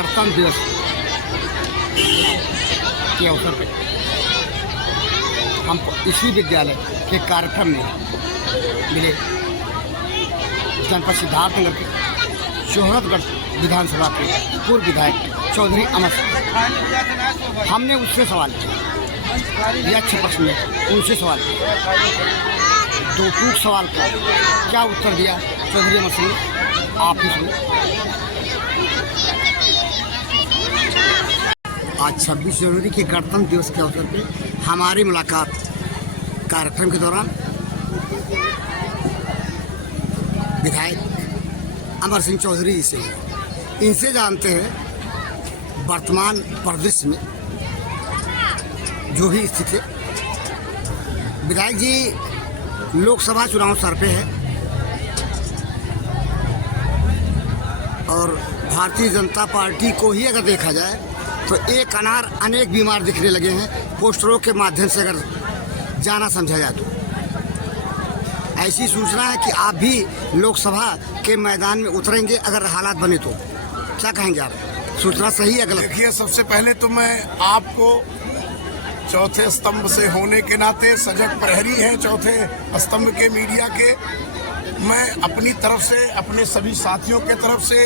गणतंत्र दिवस के अवसर पर हमको इसी विद्यालय के कार्यक्रम में मिले जनपद सिद्धार्थनगर के शोहरतगढ़ विधानसभा के पूर्व विधायक चौधरी अमर सिंह। हमने उससे सवाल किया या अच्छे पक्ष में उनसे सवाल किया, दो टूक सवाल का क्या उत्तर दिया चौधरी अमर सिंह, आप ही सुनो। आज 26 जनवरी के गणतंत्र दिवस के अवसर पर हमारी मुलाकात कार्यक्रम के दौरान विधायक अमर सिंह चौधरी जी से इनसे जानते हैं वर्तमान परिदृश्य में जो भी स्थिति है। विधायक जी, लोकसभा चुनाव सर पे है और भारतीय जनता पार्टी को ही अगर देखा जाए तो एक अनार अनेक बीमार दिखने लगे हैं पोस्टरों के माध्यम से अगर जाना समझा जाए तो। ऐसी सूचना है कि आप भी लोकसभा के मैदान में उतरेंगे अगर हालात बने तो, क्या कहेंगे आप? सूचना सही है गलत? देखिए, सबसे पहले तो मैं आपको चौथे स्तंभ से होने के नाते सजग प्रहरी हैं चौथे स्तंभ के मीडिया के, मैं अपनी तरफ से, अपने सभी साथियों के तरफ से,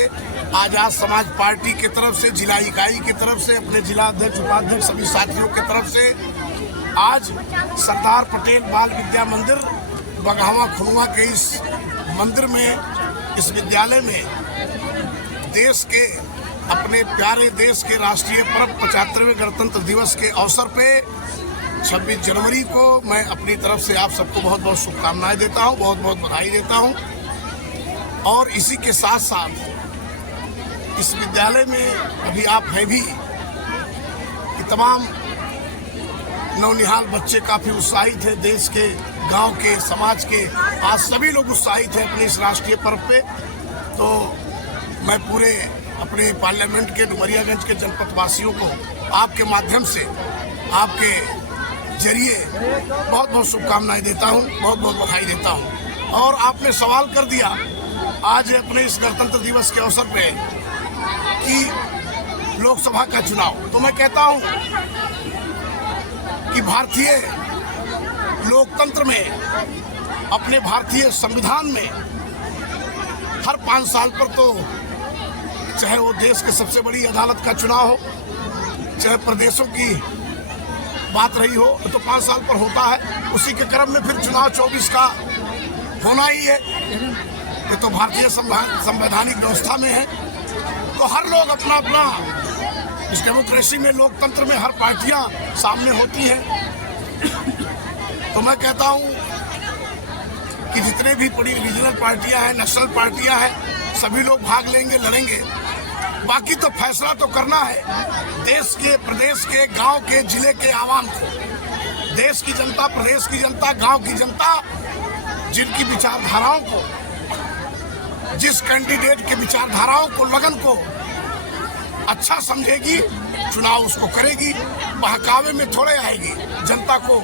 आजाद समाज पार्टी की तरफ से, जिला इकाई की तरफ से, अपने जिला अध्यक्ष उपाध्यक्ष सभी साथियों की तरफ से आज सरदार पटेल बाल विद्या मंदिर बगहावा खुनुआ के इस मंदिर में, इस विद्यालय में देश के, अपने प्यारे देश के राष्ट्रीय पर्व 75वें गणतंत्र दिवस के अवसर पे 26 जनवरी को मैं अपनी तरफ से आप सबको बहुत बहुत शुभकामनाएं देता हूं, बहुत बहुत बधाई देता हूं। और इसी के साथ साथ इस विद्यालय में अभी आप हैं भी कि तमाम नौनिहाल बच्चे काफ़ी उत्साहित हैं, देश के, गांव के, समाज के, आज सभी लोग उत्साहित हैं अपने इस राष्ट्रीय पर्व पे। तो मैं पूरे अपने पार्लियामेंट के डुमरियागंज के जनपद वासियों को आपके माध्यम से, आपके जरिए बहुत बहुत शुभकामनाएं देता हूं, बहुत बहुत बधाई देता हूं। और आपने सवाल कर दिया आज अपने इस गणतंत्र दिवस के अवसर पे कि लोकसभा का चुनाव, तो मैं कहता हूं कि भारतीय लोकतंत्र में, अपने भारतीय संविधान में हर 5 साल पर, तो चाहे वो देश के सबसे बड़ी अदालत का चुनाव हो, चाहे प्रदेशों की बात रही हो, तो 5 साल पर होता है। उसी के क्रम में फिर चुनाव 24 का होना ही है। ये तो भारतीय संवैधानिक व्यवस्था में है। तो हर लोग अपना अपना, इस डेमोक्रेसी में, लोकतंत्र में हर पार्टियां सामने होती हैं। तो मैं कहता हूं कि जितने भी बड़ी रीजनल पार्टियां हैं, नेशनल पार्टियां हैं, सभी लोग भाग लेंगे, लड़ेंगे। बाकी तो फैसला तो करना है देश के, प्रदेश के, गांव के, जिले के आवाम को। देश की जनता, प्रदेश की जनता, गांव की जनता जिनकी विचारधाराओं को, जिस कैंडिडेट के विचारधाराओं को, लगन को अच्छा समझेगी, चुनाव उसको करेगी। बहकावे में थोड़े आएगी। जनता को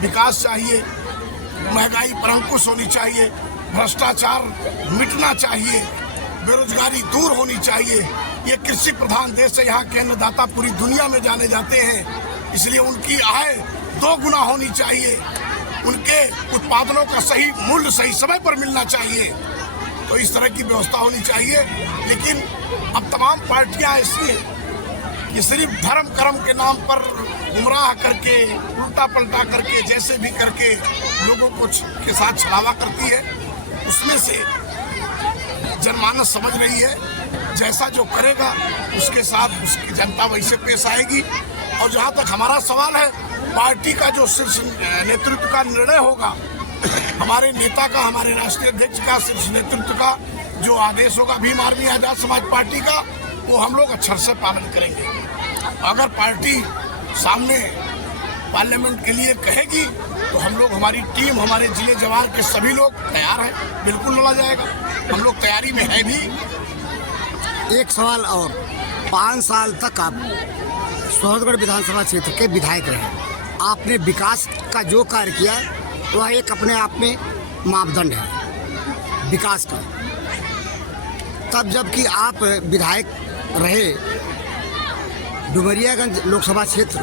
विकास चाहिए, महंगाई पर अंकुश होनी चाहिए, भ्रष्टाचार मिटना चाहिए, बेरोजगारी दूर होनी चाहिए। ये कृषि प्रधान देश है, यहाँ के अन्नदाता पूरी दुनिया में जाने जाते हैं, इसलिए उनकी आय 2 गुना होनी चाहिए। उनके उत्पादनों का सही मूल्य सही समय पर मिलना चाहिए। तो इस तरह की व्यवस्था होनी चाहिए। लेकिन अब तमाम पार्टियां ऐसी हैं कि सिर्फ धर्म कर्म के नाम पर गुमराह करके, उल्टा पलटा करके, जैसे भी करके लोगों को के साथ छलावा करती है। उसमें से जनमानस समझ रही है जैसा जो करेगा उसके साथ उसकी जनता वैसे पेश आएगी। और जहां तक हमारा सवाल है, पार्टी का जो शीर्ष नेतृत्व का निर्णय होगा, हमारे नेता का, हमारे राष्ट्रीय अध्यक्ष का, शीर्ष नेतृत्व का जो आदेश होगा भीम आर्मी आजाद समाज पार्टी का, वो हम लोग अक्षर से पालन करेंगे। अगर पार्टी सामने पार्लियामेंट के लिए कहेगी तो हम लोग, हमारी टीम, हमारे जिले जवार के सभी लोग तैयार हैं, बिल्कुल लड़ा जाएगा। हम लोग तैयारी में है भी। एक सवाल और, 5 साल तक आप शोहरतगढ़ विधानसभा क्षेत्र के विधायक रहे, आपने विकास का जो कार्य किया वह एक अपने आप में मापदंड है विकास का। तब जबकि आप विधायक रहे डुमरियागंज लोकसभा क्षेत्र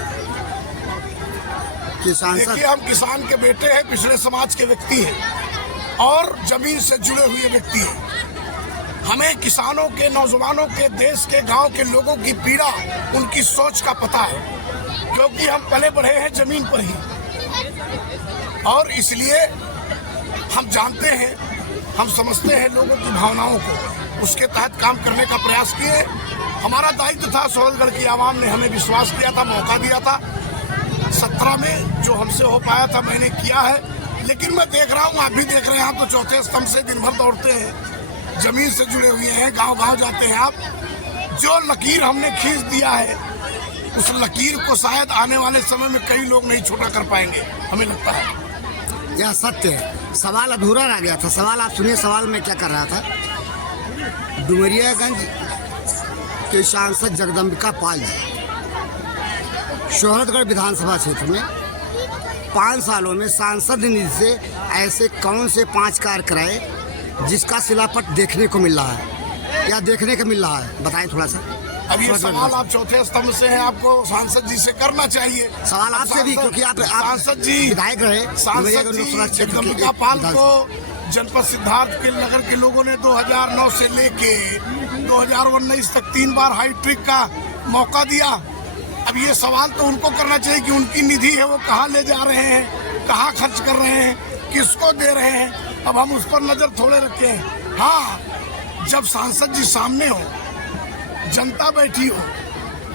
के सांसद। देखिए, हम किसान के बेटे हैं, पिछड़े समाज के व्यक्ति हैं और जमीन से जुड़े हुए व्यक्ति हैं। हमें किसानों के, नौजवानों के, देश के, गांव के लोगों की पीड़ा, उनकी सोच का पता है, क्योंकि हम पले बढ़े हैं जमीन पर ही, और इसलिए हम जानते हैं, हम समझते हैं लोगों की भावनाओं को, उसके तहत काम करने का प्रयास किए। हमारा दायित्व था, सोहलगढ़ की आवाम ने हमें विश्वास किया था, मौका दिया था। 17 में जो हमसे हो पाया था मैंने किया है, लेकिन मैं देख रहा हूँ, आप भी देख रहे हैं, आप तो चौथे स्तंभ से दिन भर दौड़ते हैं, जमीन से जुड़े हुए हैं, गांव-गांव जाते हैं आप। जो लकीर हमने खींच दिया है, उस लकीर को शायद आने वाले समय में कई लोग नहीं छोटा कर पाएंगे, हमें लगता है। यह सत्य है। सवाल अधूरा रह गया था। सवाल आप सुनिए, सवाल मैं क्या कर रहा था। डुमरियागंज के सांसद जगदम्बिका पाल जी शोहरतगढ़ विधानसभा क्षेत्र में 5 सालों में सांसद निधि से ऐसे कौन से 5 कार्य कराए जिसका शिलापट देखने को मिल रहा है या देखने को मिल रहा है, बताएं थोड़ा सा। अब ये सवाल आप चौथे स्तंभ से हैं, आपको सांसद जी से करना चाहिए। सवाल आपसे भी, क्योंकि आप सांसद जी विधायक रहे। सांसद जी जगदम्बिका पाल को जनपद सिद्धार्थ के नगर के लोगों ने 2009 से लेके 2019 तक 3 बार हाईट्रिक का मौका दिया। अब ये सवाल तो उनको करना चाहिए कि उनकी निधि है वो कहाँ ले जा रहे हैं, कहाँ खर्च कर रहे हैं, किसको दे रहे हैं। अब हम उस पर नजर थोड़े रखे हैं। हाँ, जब सांसद जी सामने हो, जनता बैठी हो,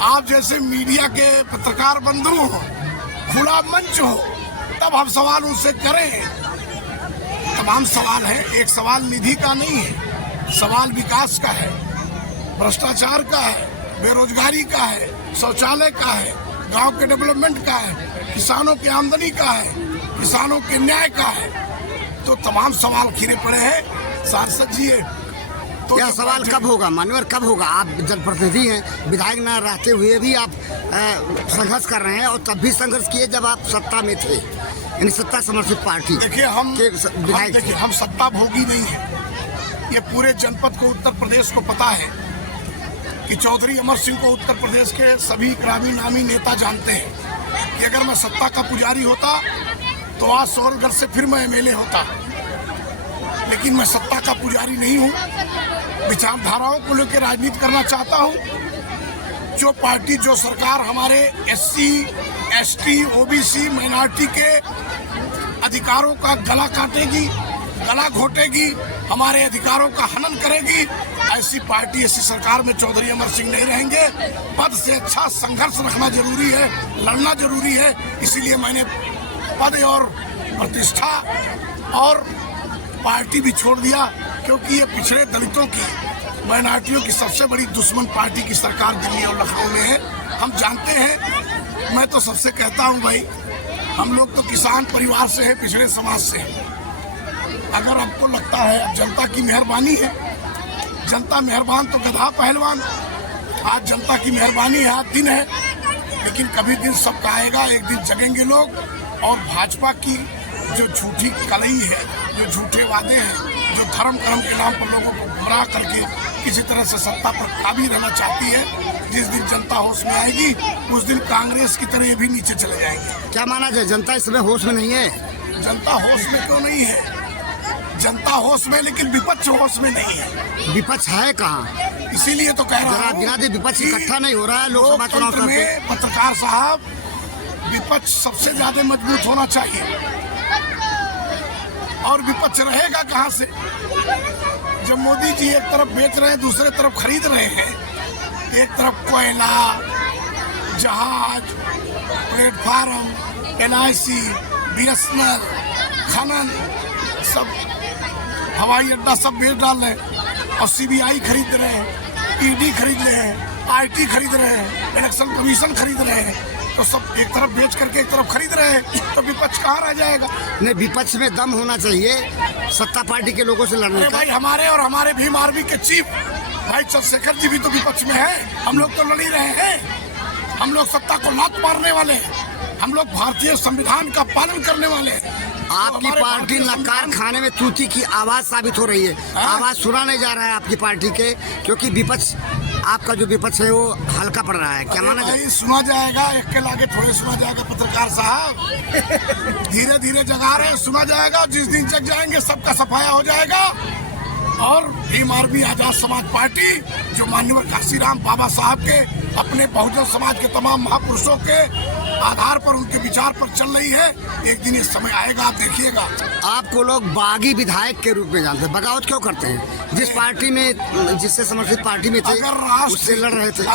आप जैसे मीडिया के पत्रकार बंधु हो, खुला मंच हो, तब हम सवाल उनसे करें। तमाम सवाल है, एक सवाल निधि का नहीं है, सवाल विकास का है, भ्रष्टाचार का है, बेरोजगारी का है, शौचालय का है, गांव के डेवलपमेंट का है, किसानों की आमदनी का है, किसानों के न्याय का है। तो तमाम सवाल घिरे पड़े हैं सांसद जी। तो यह सवाल कब होगा मान्यवर, कब होगा? आप जनप्रतिनिधि हैं, विधायक न रहते हुए भी आप संघर्ष कर रहे हैं, और तब भी संघर्ष किए जब आप सत्ता में थे, यानी सत्ता समर्थित पार्टी। देखिए, हम सत्ता भोगी नहीं है। ये पूरे जनपद को, उत्तर प्रदेश को पता है कि चौधरी अमर सिंह को उत्तर प्रदेश के सभी ग्रामीण नामी नेता जानते हैं कि अगर मैं सत्ता का पुजारी होता तो आज सोहलगढ़ से फिर मैं एमएलए होता, लेकिन मैं सत्ता का पुजारी नहीं हूँ। विचारधाराओं को लेकर राजनीति करना चाहता हूँ। जो पार्टी, जो सरकार हमारे SC, ST, OBC, माइनॉरिटी के अधिकारों का गला काटेगी, गला घोटेगी, हमारे अधिकारों का हनन करेगी, ऐसी पार्टी, ऐसी सरकार में चौधरी अमर सिंह नहीं रहेंगे। पद से अच्छा संघर्ष रखना जरूरी है, लड़ना जरूरी है। इसीलिए मैंने पद और प्रतिष्ठा और पार्टी भी छोड़ दिया, क्योंकि ये पिछड़े दलितों की, माइनॉरिटियों की सबसे बड़ी दुश्मन पार्टी की सरकार दिल्ली और लखनऊ में है। हम जानते हैं। मैं तो सबसे कहता हूँ भाई, हम लोग तो किसान परिवार से हैं, पिछड़े समाज से हैं। अगर आपको लगता है अब जनता की मेहरबानी है, जनता मेहरबान तो गधा पहलवान। आज जनता की मेहरबानी है, आज दिन है, लेकिन कभी दिन सबका आएगा। एक दिन जगेंगे लोग, और भाजपा की जो झूठी कलई है, जो झूठे वादे हैं, जो धर्म कर्म के नाम पर लोगों को गुमराह करके किसी तरह से सत्ता पर काबी रहना चाहती है, जिस दिन जनता होश में आएगी उस दिन कांग्रेस की तरह ये भी नीचे चले जाएंगे। क्या माना जाए, जनता इस समय होश में नहीं है? जनता होश में क्यों नहीं है? जनता होश में, लेकिन विपक्ष होश में नहीं है। विपक्ष है कहाँ? इसीलिए तो कह रहा हूँ, बिना विपक्ष इकट्ठा नहीं हो रहा है लोकसभा चुनाव में। पत्रकार साहब, विपक्ष सबसे ज्यादा मजबूत होना चाहिए, और विपक्ष रहेगा कहाँ से जब मोदी जी एक तरफ बेच रहे हैं, दूसरे तरफ खरीद रहे हैं। एक तरफ कोयला, जहाज, प्लेटफार्म, LIC, BSNL, खनन, सब हवाई अड्डा सब बेच डाल रहे हैं, और CBI खरीद रहे हैं, ED खरीद रहे हैं, IT खरीद रहे हैं, इलेक्शन कमीशन खरीद रहे हैं। तो सब एक तरफ बेच करके एक तरफ खरीद रहे हैं, तो विपक्ष कहाँ रह जाएगा? नहीं, विपक्ष में दम होना चाहिए सत्ता पार्टी के लोगों से लड़ने का। भाई, हमारे और हमारे भीम आर्मी के चीफ भाई चंद्रशेखर जी भी तो विपक्ष में है। हम लोग तो लड़ ही रहे हैं। हम लोग सत्ता को लात मारने वाले हैं। हम लोग भारतीय संविधान का पालन करने वाले हैं। आपकी पार्टी नकार खाने में तूती की आवाज साबित हो रही है। आवाज सुना नहीं जा रहा है आपकी पार्टी के, क्योंकि विपक्ष आपका जो विपक्ष है वो हल्का पड़ रहा है, क्या माना जाए? भाई सुना जाएगा, एक के लागे थोड़े सुना जाएगा पत्रकार साहब। धीरे धीरे जगा रहे हैं, सुना जाएगा। जिस दिन जग जाएंगे सबका सफाया हो जाएगा। और भीम आर्मी आजाद समाज पार्टी जो माननीय काशीराम बाबा साहब के अपने बहुजन समाज के तमाम महापुरुषों के आधार पर उनके विचार पर चल रही है। एक दिन ये समय आएगा, आप देखिएगा। आपको लोग बागी विधायक के रूप में जानते हैं, बगावत क्यों करते हैं? जिस पार्टी में, जिससे समर्थित पार्टी में थे, उससे लड़ रहे थे।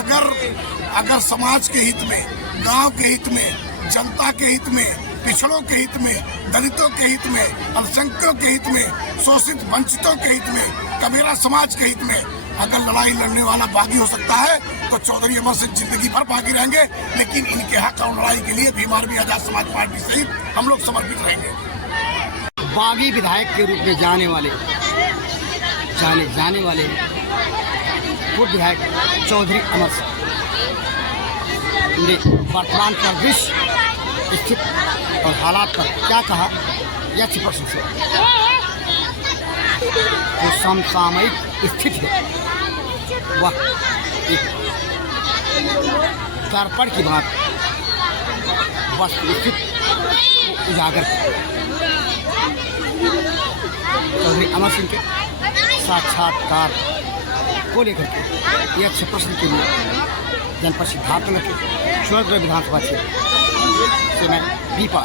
अगर समाज के हित में, गांव के हित में, जनता के हित में, पिछड़ों के हित में, दलितों के हित में, अल्पसंख्यकों के हित में, शोषित वंचितों के हित में, कबीरा समाज के हित में अगर लड़ाई लड़ने वाला बागी हो सकता है तो चौधरी अमर सिंह जिंदगी भर बागी रहेंगे। लेकिन इनके हक और लड़ाई के लिए भीम आर्मी आजाद समाज पार्टी सहित हम लोग समर्पित रहेंगे। बागी विधायक के रूप में जाने वाले पूर्व विधायक चौधरी अमर सिंह ने वर्तमान परिदृश्य, स्थिति और हालात पर क्या कहा, यह प्रश्न से जो समसामयिक स्थिति है वह एक दर्पण की बात वस्तुस्थिति को उजागर चौधरी अमर सिंह के साक्षात्कार को लेकर के यह प्रश्न के लिए जनपद सिद्धार्थनगर के सोनभद्र विधानसभा क्षेत्र से मैं दीपा